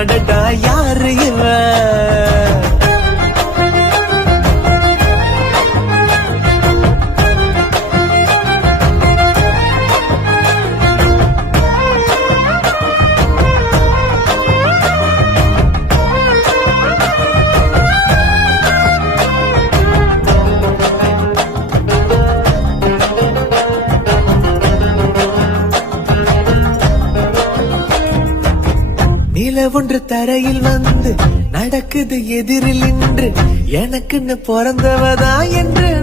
அடடா யாரு இவன்? நில ஒன்று தரையில் வந்து நடக்குது எதிரில் நின்று எனக்குன்னு பிறந்தவதா என்று